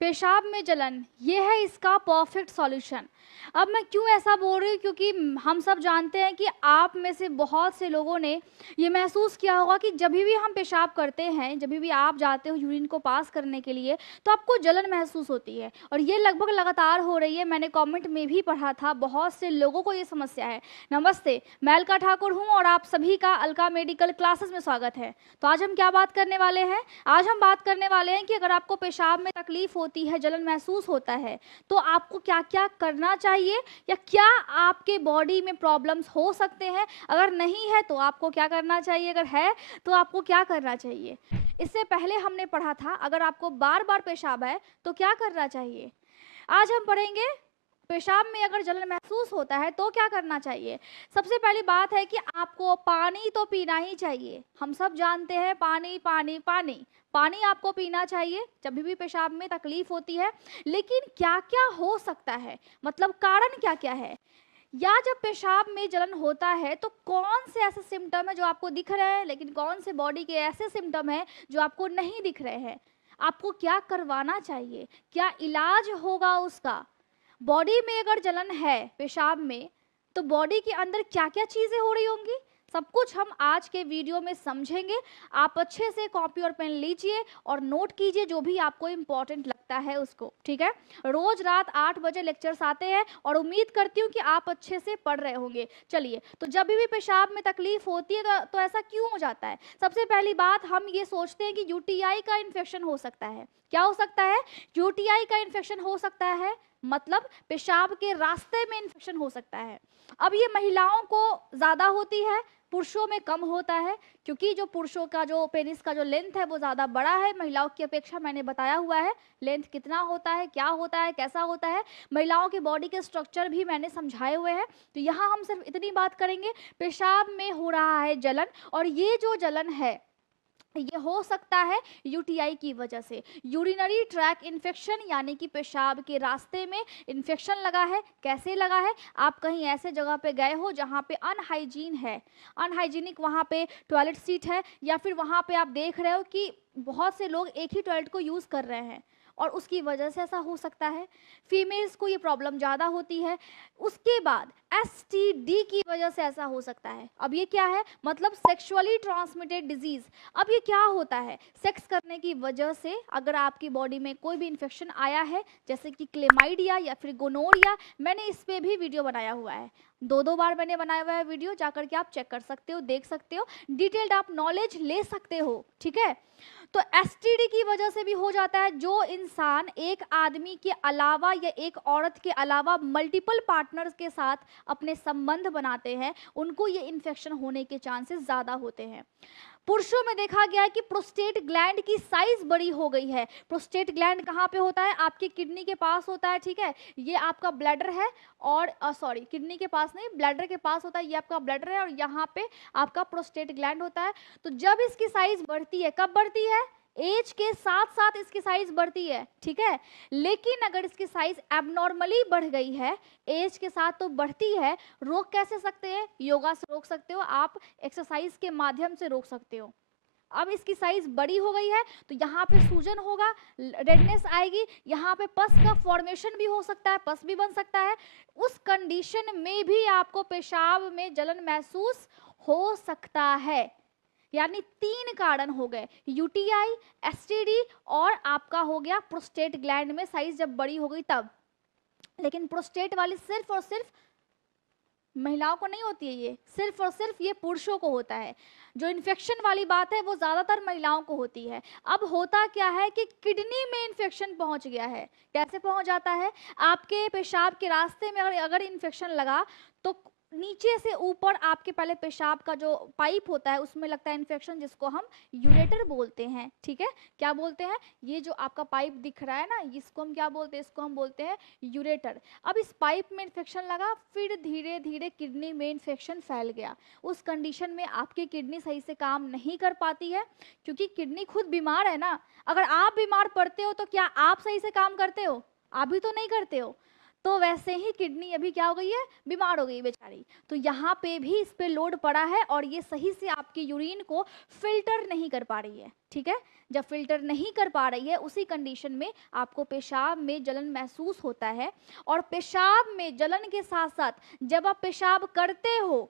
पेशाब में जलन, ये है इसका परफेक्ट सॉल्यूशन। अब मैं क्यों ऐसा बोल रही हूँ, क्योंकि हम सब जानते हैं कि आप में से बहुत से लोगों ने ये महसूस किया होगा कि जब भी हम पेशाब करते हैं, जब भी आप जाते हो यूरिन को पास करने के लिए, तो आपको जलन महसूस होती है और ये लगभग लगातार हो रही है। मैंने कमेंट में भी पढ़ा था, बहुत से लोगों को ये समस्या है। नमस्ते, मैं अलका ठाकुर हूँ और आप सभी का अलका मेडिकल क्लासेस में स्वागत है। तो आज हम क्या बात करने वाले हैं? आज हम बात करने वाले हैं कि अगर आपको पेशाब में तकलीफ होती है, जलन महसूस होता है, तो आपको क्या क्या करना चाहिए या क्या आपके बॉडी में प्रॉब्लम्स हो सकते हैं। अगर नहीं है तो आपको क्या करना चाहिए, अगर है तो आपको क्या करना चाहिए। इससे पहले हमने पढ़ा था अगर आपको बार बार पेशाब है तो क्या करना चाहिए। आज हम पढ़ेंगे पेशाब में अगर जलन महसूस होता है तो क्या करना चाहिए। सबसे पहली बात है कि आपको पानी तो पीना ही चाहिए। हम सब जानते हैं पानी पानी पानी, पानी आपको पीना चाहिए जब भी पेशाब में तकलीफ होती है। लेकिन क्या क्या हो सकता है, मतलब कारण क्या क्या है, या जब पेशाब में जलन होता है तो कौन से ऐसे सिम्टम है जो आपको दिख रहे हैं, लेकिन कौन से बॉडी के ऐसे सिम्टम है जो आपको नहीं दिख रहे हैं। आपको क्या करवाना चाहिए, क्या इलाज होगा उसका। बॉडी में अगर जलन है पेशाब में, तो बॉडी के अंदर क्या क्या चीज़ें हो रही होंगी, सब कुछ हम आज के वीडियो में समझेंगे। आप अच्छे से कॉपी और पेन लीजिए और नोट कीजिए जो भी आपको इम्पोर्टेंट लगता है उसको, ठीक है। रोज रात 8 बजे लेक्चर्स आते हैं और उम्मीद करती हूँ कि आप अच्छे से पढ़ रहे होंगे। चलिए, तो जब भी पेशाब में तकलीफ होती है तो ऐसा क्यों हो जाता है। सबसे पहली बात, हम ये सोचते हैं कि यूटीआई का इन्फेक्शन हो सकता है। क्या हो सकता है? यूटीआई का इन्फेक्शन हो सकता है, मतलब पेशाब के रास्ते में इन्फेक्शन हो सकता है। अब ये महिलाओं को ज़्यादा होती है, पुरुषों में कम होता है, क्योंकि जो पुरुषों का जो पेनिस का जो लेंथ है वो ज़्यादा बड़ा है महिलाओं की अपेक्षा। मैंने बताया हुआ है लेंथ कितना होता है, क्या होता है, कैसा होता है। महिलाओं के बॉडी के स्ट्रक्चर भी मैंने समझाए हुए हैं। तो यहाँ हम सिर्फ इतनी बात करेंगे, पेशाब में हो रहा है जलन, और ये जो जलन है ये हो सकता है यूटीआई की वजह से, यूरिनरी ट्रैक इन्फेक्शन, यानी कि पेशाब के रास्ते में इन्फेक्शन लगा है। कैसे लगा है? आप कहीं ऐसे जगह पे गए हो जहाँ पे अनहाइजीन है, अनहाइजीनिक वहाँ पे टॉयलेट सीट है, या फिर वहाँ पे आप देख रहे हो कि बहुत से लोग एक ही टॉयलेट को यूज़ कर रहे हैं और उसकी वजह से ऐसा हो सकता है। फीमेल्स को ये प्रॉब्लम ज़्यादा होती है। उसके बाद एसटीडी की वजह से ऐसा हो सकता है। अब ये क्या है? मतलब सेक्सुअली ट्रांसमिटेड डिजीज। अब ये क्या होता है? सेक्स करने की वजह से अगर आपकी बॉडी में कोई भी इन्फेक्शन आया है, जैसे कि क्लेमाइडिया या फिर गोनोरिया, मैंने इस पे भी वीडियो बनाया हुआ है, दो बार मैंने बनाया हुआ है वीडियो, जाकर के आप चेक कर सकते हो, देख सकते हो, डिटेल्ड आप नॉलेज ले सकते हो, ठीक है। तो एसटीडी की वजह से भी हो जाता है। जो इंसान एक आदमी के अलावा या एक औरत के अलावा मल्टीपल पार्टनर्स के साथ अपने संबंध बनाते हैं, उनको ये इन्फेक्शन होने के चांसेस ज़्यादा होते हैं। पुरुषों में देखा गया है कि प्रोस्टेट ग्लैंड की साइज बड़ी हो गई है। प्रोस्टेट ग्लैंड कहाँ पे होता है? आपकी किडनी के पास होता है, ठीक है। ये आपका ब्लैडर है, और सॉरी, किडनी के पास नहीं, ब्लैडर के पास होता है। ये आपका ब्लैडर है और यहाँ पे आपका प्रोस्टेट ग्लैंड होता है। तो जब इसकी साइज बढ़ती है, कब बढ़ती है? एज के साथ साथ इसकी साइज बढ़ती है, ठीक है। लेकिन अगर इसकी साइज एबनॉर्मली बढ़ गई है, एज के साथ तो बढ़ती है, रोक कैसे सकते हैं? योगा से रोक सकते हो आप, एक्सरसाइज के माध्यम से रोक सकते हो। अब इसकी साइज बड़ी हो गई है तो यहाँ पे सूजन होगा, रेडनेस आएगी, यहाँ पे पस का फॉर्मेशन भी हो सकता है, पस भी बन सकता है। उस कंडीशन में भी आपको पेशाब में जलन महसूस हो सकता है। यानी 3 कारण हो गए, यूटीआई, एसटीडी, और आपका हो गया प्रोस्टेट ग्लैंड में साइज जब बड़ी हो गई तब। लेकिन प्रोस्टेट वाली सिर्फ और सिर्फ महिलाओं को नहीं होती है, ये सिर्फ और सिर्फ ये पुरुषों को होता है। जो इन्फेक्शन वाली बात है वो ज़्यादातर महिलाओं को होती है। अब होता क्या है कि किडनी में इन्फेक्शन पहुंच गया है। कैसे पहुंच जाता है? आपके पेशाब के रास्ते में अगर इन्फेक्शन लगा तो नीचे से ऊपर आपके पहले पेशाब का जो पाइप होता है उसमें लगता है इन्फेक्शन, जिसको हम यूरेटर बोलते हैं, ठीक है। क्या बोलते हैं? ये जो आपका पाइप दिख रहा है ना, इसको हम क्या बोलते हैं? इसको हम बोलते हैं यूरेटर। अब इस पाइप में इन्फेक्शन लगा, फिर धीरे धीरे किडनी में इन्फेक्शन फैल गया। उस कंडीशन में आपकी किडनी सही से काम नहीं कर पाती है, क्योंकि किडनी खुद बीमार है ना। अगर आप बीमार पड़ते हो तो क्या आप सही से काम करते हो? आप भी तो नहीं करते हो। तो वैसे ही किडनी अभी क्या हो गई है, बीमार हो गई बेचारी। तो यहाँ पे भी इस पे लोड पड़ा है और ये सही से आपकी यूरिन को फिल्टर नहीं कर पा रही है, ठीक है। जब फिल्टर नहीं कर पा रही है उसी कंडीशन में आपको पेशाब में जलन महसूस होता है। और पेशाब में जलन के साथ साथ जब आप पेशाब करते हो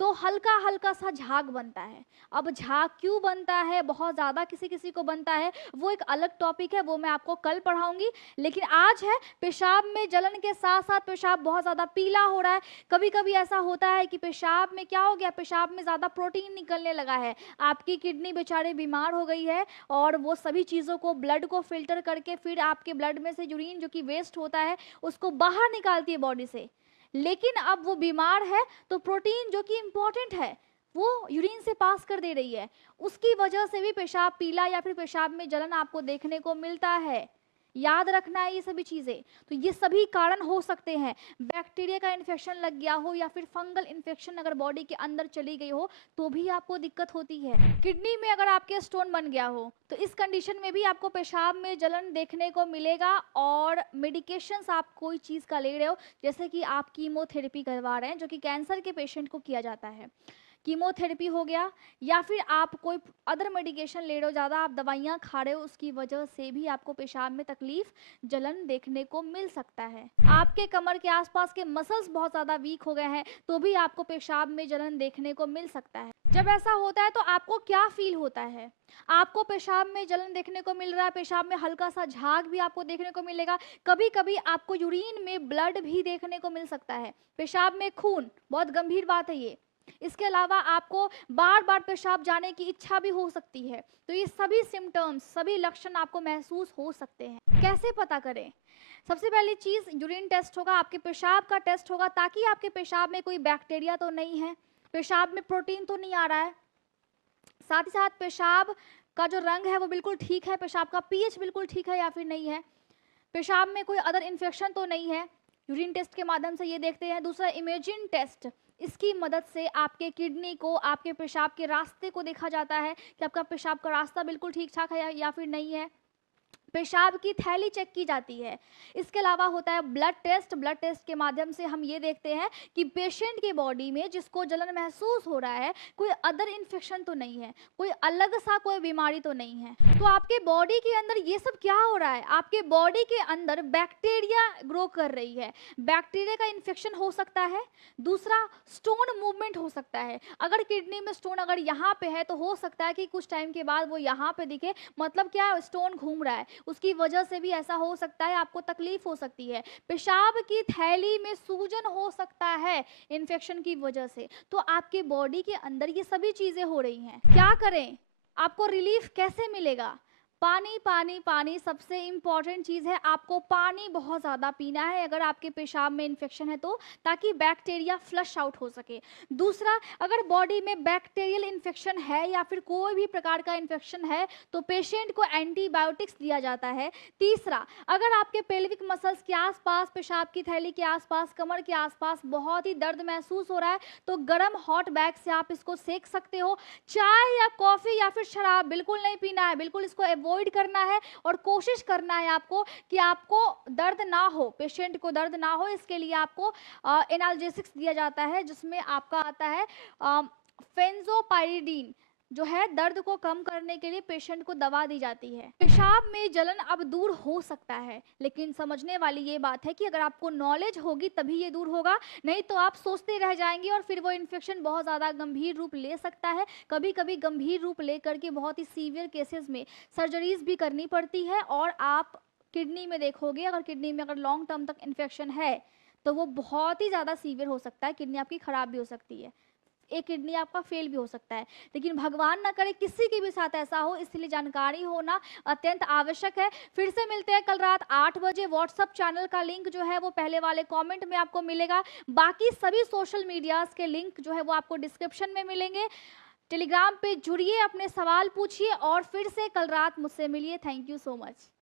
तो हल्का हल्का सा झाग बनता है। अब झाग क्यों बनता है, बहुत ज़्यादा किसी किसी को बनता है, वो एक अलग टॉपिक है, वो मैं आपको कल पढ़ाऊंगी। लेकिन आज है पेशाब में जलन के साथ साथ पेशाब बहुत ज़्यादा पीला हो रहा है। कभी कभी ऐसा होता है कि पेशाब में क्या हो गया, पेशाब में ज़्यादा प्रोटीन निकलने लगा है, आपकी किडनी बेचारे बीमार हो गई है और वो सभी चीज़ों को, ब्लड को फिल्टर करके फिर आपके ब्लड में से यूरिन जो कि वेस्ट होता है उसको बाहर निकालती है बॉडी से। लेकिन अब वो बीमार है तो प्रोटीन जो कि इम्पोर्टेंट है वो यूरिन से पास कर दे रही है, उसकी वजह से भी पेशाब पीला या फिर पेशाब में जलन आपको देखने को मिलता है। याद रखना है ये सभी चीजें। तो ये सभी कारण हो सकते हैं, बैक्टीरिया का इन्फेक्शन लग गया हो या फिर फंगल इन्फेक्शन अगर बॉडी के अंदर चली गई हो तो भी आपको दिक्कत होती है। किडनी में अगर आपके स्टोन बन गया हो तो इस कंडीशन में भी आपको पेशाब में जलन देखने को मिलेगा। और मेडिकेशंस आप कोई चीज़ का ले रहे हो, जैसे कि आप कीमोथेरेपी करवा रहे हैं जो कि कैंसर के पेशेंट को किया जाता है, कीमोथेरेपी हो गया, या फिर आप कोई अदर मेडिकेशन ले रहे हो, ज़्यादा आप दवाइयाँ खा रहे हो, उसकी वजह से भी आपको पेशाब में तकलीफ, जलन देखने को मिल सकता है। आपके कमर के आसपास के मसल्स बहुत ज़्यादा वीक हो गए हैं तो भी आपको पेशाब में जलन देखने को मिल सकता है। जब ऐसा होता है तो आपको क्या फील होता है, आपको पेशाब में जलन देखने को मिल रहा है, पेशाब में हल्का सा झाग भी आपको देखने को मिलेगा, कभी कभी आपको यूरिन में ब्लड भी देखने को मिल सकता है, पेशाब में खून, बहुत गंभीर बात है ये। इसके अलावा आपको बार बार पेशाब जाने की इच्छा भी हो सकती है। तो ये सभी सिम्टम्स, सभी लक्षण आपको महसूस हो सकते हैं। कैसे पता करें? सबसे पहली चीज यूरिन टेस्ट होगा, आपके पेशाब का टेस्ट होगा, ताकि आपके पेशाब में कोई बैक्टीरिया तो नहीं है, पेशाब में प्रोटीन तो नहीं आ रहा है, साथ ही साथ पेशाब का जो रंग है वो बिल्कुल ठीक है, पेशाब का पीएच बिल्कुल ठीक है या फिर नहीं है, पेशाब में कोई अदर इन्फेक्शन तो नहीं है। यूरिन टेस्ट के माध्यम से ये देखते हैं। दूसरा इमेजिंग टेस्ट, इसकी मदद से आपके किडनी को, आपके पेशाब के रास्ते को देखा जाता है कि आपका पेशाब का रास्ता बिल्कुल ठीक ठाक है या फिर नहीं है। पेशाब की थैली चेक की जाती है। इसके अलावा होता है ब्लड टेस्ट, ब्लड टेस्ट के माध्यम से हम ये देखते हैं कि पेशेंट के बॉडी में जिसको जलन महसूस हो रहा है कोई अदर इन्फेक्शन तो नहीं है, कोई अलग सा कोई बीमारी तो नहीं है। तो आपके बॉडी के अंदर ये सब क्या हो रहा है, आपके बॉडी के अंदर बैक्टीरिया ग्रो कर रही है, बैक्टीरिया का इन्फेक्शन हो सकता है। दूसरा स्टोन मूवमेंट हो सकता है, अगर किडनी में स्टोन अगर यहाँ पे है तो हो सकता है कि कुछ टाइम के बाद वो यहाँ पे दिखे, मतलब क्या, स्टोन घूम रहा है, उसकी वजह से भी ऐसा हो सकता है, आपको तकलीफ हो सकती है। पेशाब की थैली में सूजन हो सकता है इन्फेक्शन की वजह से। तो आपके बॉडी के अंदर ये सभी चीजें हो रही हैं। क्या करें, आपको रिलीफ कैसे मिलेगा? पानी पानी पानी सबसे इम्पॉर्टेंट चीज़ है, आपको पानी बहुत ज़्यादा पीना है अगर आपके पेशाब में इन्फेक्शन है तो, ताकि बैक्टीरिया फ्लश आउट हो सके। दूसरा, अगर बॉडी में बैक्टीरियल इन्फेक्शन है या फिर कोई भी प्रकार का इन्फेक्शन है तो पेशेंट को एंटीबायोटिक्स दिया जाता है। तीसरा, अगर आपके पेल्विक मसल्स के आसपास, पेशाब की थैली के आसपास, कमर के आसपास बहुत ही दर्द महसूस हो रहा है तो गर्म हॉट बैग से आप इसको सेक सकते हो। चाय या कॉफ़ी या फिर शराब बिल्कुल नहीं पीना है, बिल्कुल इसको अवॉइड करना है और कोशिश करना है आपको कि आपको दर्द ना हो, पेशेंट को दर्द ना हो। इसके लिए आपको एनाल्जेसिक्स दिया जाता है जिसमें आपका आता है फेंजोपाइरिडीन, जो है दर्द को कम करने के लिए पेशेंट को दवा दी जाती है। पेशाब में जलन अब दूर हो सकता है, लेकिन समझने वाली ये बात है कि अगर आपको नॉलेज होगी तभी ये दूर होगा, नहीं तो आप सोचते रह जाएंगे और फिर वो इन्फेक्शन बहुत ज़्यादा गंभीर रूप ले सकता है। कभी कभी गंभीर रूप लेकर के बहुत ही सीवियर केसेस में सर्जरीज भी करनी पड़ती है। और आप किडनी में देखोगे, अगर किडनी में अगर लॉन्ग टर्म तक इन्फेक्शन है तो वो बहुत ही ज़्यादा सीवियर हो सकता है, किडनी आपकी ख़राब भी हो सकती है, एक किडनी आपका फेल भी हो सकता है। लेकिन भगवान ना करे किसी के भी साथ ऐसा हो, इसलिए जानकारी होना अत्यंत आवश्यक है। फिर से मिलते हैं कल रात 8 बजे। व्हाट्सअप चैनल का लिंक जो है वो पहले वाले कमेंट में आपको मिलेगा, बाकी सभी सोशल मीडियाज़ के लिंक जो है वो आपको डिस्क्रिप्शन में मिलेंगे। टेलीग्राम पे जुड़िए, अपने सवाल पूछिए और फिर से कल रात मुझसे मिलिए। Thank you so much.